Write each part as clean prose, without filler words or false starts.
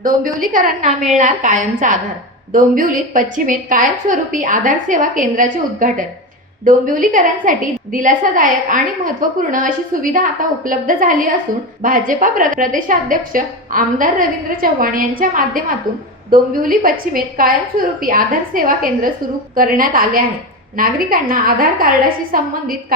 डोंबिवलीकरांना मिळणार कायमचा आधार। डोंबिवलीत पश्चिमेत कायमस्वरूपी आधार सेवा केंद्राचे उद्घाटन। डोंबिवलीकरांसाठी दिलासादायक आणि महत्त्वपूर्ण अशी सुविधा आता उपलब्ध झाली असून भाजपा प्रदेशाध्यक्ष आमदार रवींद्र चव्हाण यांच्या माध्यमातून डोंबिवली पश्चिमेत कायमस्वरूपी आधार सेवा केंद्र सुरू करण्यात आले आहे। नागरिकांना आधार कार्डाशी संबंधित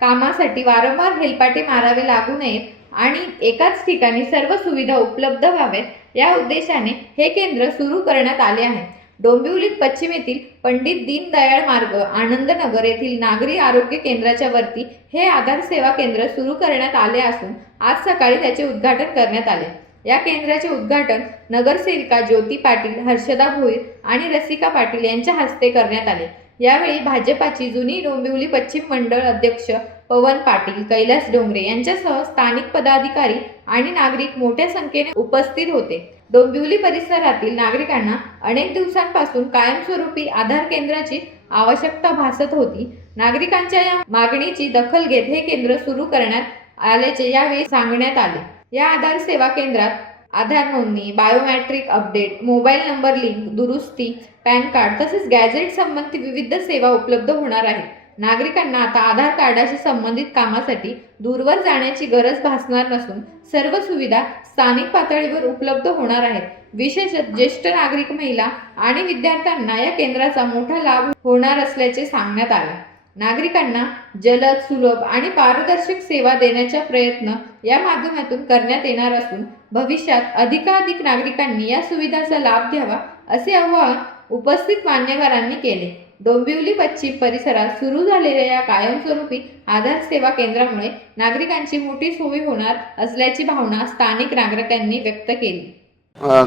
कामासाठी वारंवार हेलपाटे मारावे लागू नयेत आणि एकाच ठिकाणी सर्व सुविधा उपलब्ध व्हाव्यात या उद्देशाने हे केंद्र सुरू करण्यात आले आहे। डोंबिवलीत पश्चिमेतील पंडित दीनदयाळ मार्ग आनंदनगर येथील नागरी आरोग्य केंद्राच्या वरती हे आधार सेवा केंद्र सुरू करण्यात आले असून आज सकाळी त्याचे उद्घाटन करण्यात आले। या केंद्राचे उद्घाटन नगरसेविका ज्योती पाटील, हर्षदा भोईर आणि रसिका पाटील यांच्या हस्ते करण्यात आले। यावेळी भाजपाची जुनी डोंबिवली पश्चिम मंडळ अध्यक्ष पवन पाटील, कैलास डोंगरे यांच्यासह स्थानिक पदाधिकारी आणि नागरिक मोठ्या संख्येने उपस्थित होते। डोंबिवली परिसरातील नागरिकांना अनेक दिवसांपासून कायमस्वरूपी आधार केंद्राची आवश्यकता भासत होती। नागरिकांच्या या मागणीची दखल घेत हे केंद्र सुरू करण्यात आल्याचे यावेळी सांगण्यात आले। या आधार सेवा केंद्रात आधार नोंदणी, biometric update, mobile number link, दुरुस्ती, पॅन कार्ड तसेच गॅजेट संबंधी विविध सेवा उपलब्ध होणार आहेत। नागरिकांना आता आधार कार्डाशी संबंधित कामासाठी दूरवर जाण्याची गरज भासणार नसून सर्व सुविधा स्थानिक पातळीवर उपलब्ध होणार आहेत। विशेषतः ज्येष्ठ नागरिक, महिला आणि विद्यार्थ्यांना या केंद्राचा मोठा लाभ होणार असल्याचे सांगण्यात आले। नागरिकांना जलद, सुलभ आणि पारदर्शक सेवा देण्याचा प्रयत्न या माध्यमातून करण्यात येणार असून भविष्यात अधिकाधिक नागरिकांनी या सुविधांचा लाभ घ्यावा असे आवाहन उपस्थित मान्यवरांनी केले। डोंबिवली पश्चिम परिसरात सुरू झालेल्या या कायमस्वरूपी आधार सेवा केंद्रामुळे नागरिकांची मोठी सोय होणार असल्याची भावना स्थानिक नागरिकांनी व्यक्त केली।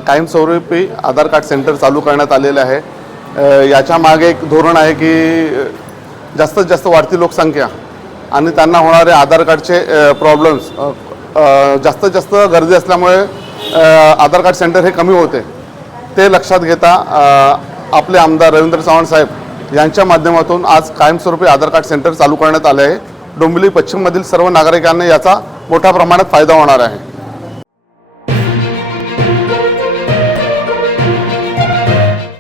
कायमस्वरूपी आधार कार्ड सेंटर चालू करण्यात आलेले आहे। याच्या मागे एक धोरण आहे की जास्तीत जास्त वाढती लोकसंख्या आणि त्यांना होणारे आधार कार्डचे प्रॉब्लेम्स जास्तीत जास्त गर्दी असल्यामुळे आधार कार्ड सेंटर हे कमी होते। ते लक्षात घेता आपले आमदार रवींद्र चव्हाण साहेब यांच्या माध्यमातून आज कायमस्वरूपी आधार कार्ड सेंटर चालू करण्यात आले आहे। डोंबिवली पश्चिममधील सर्व नागरिकांना याचा मोठ्या प्रमाणात फायदा होणार आहे।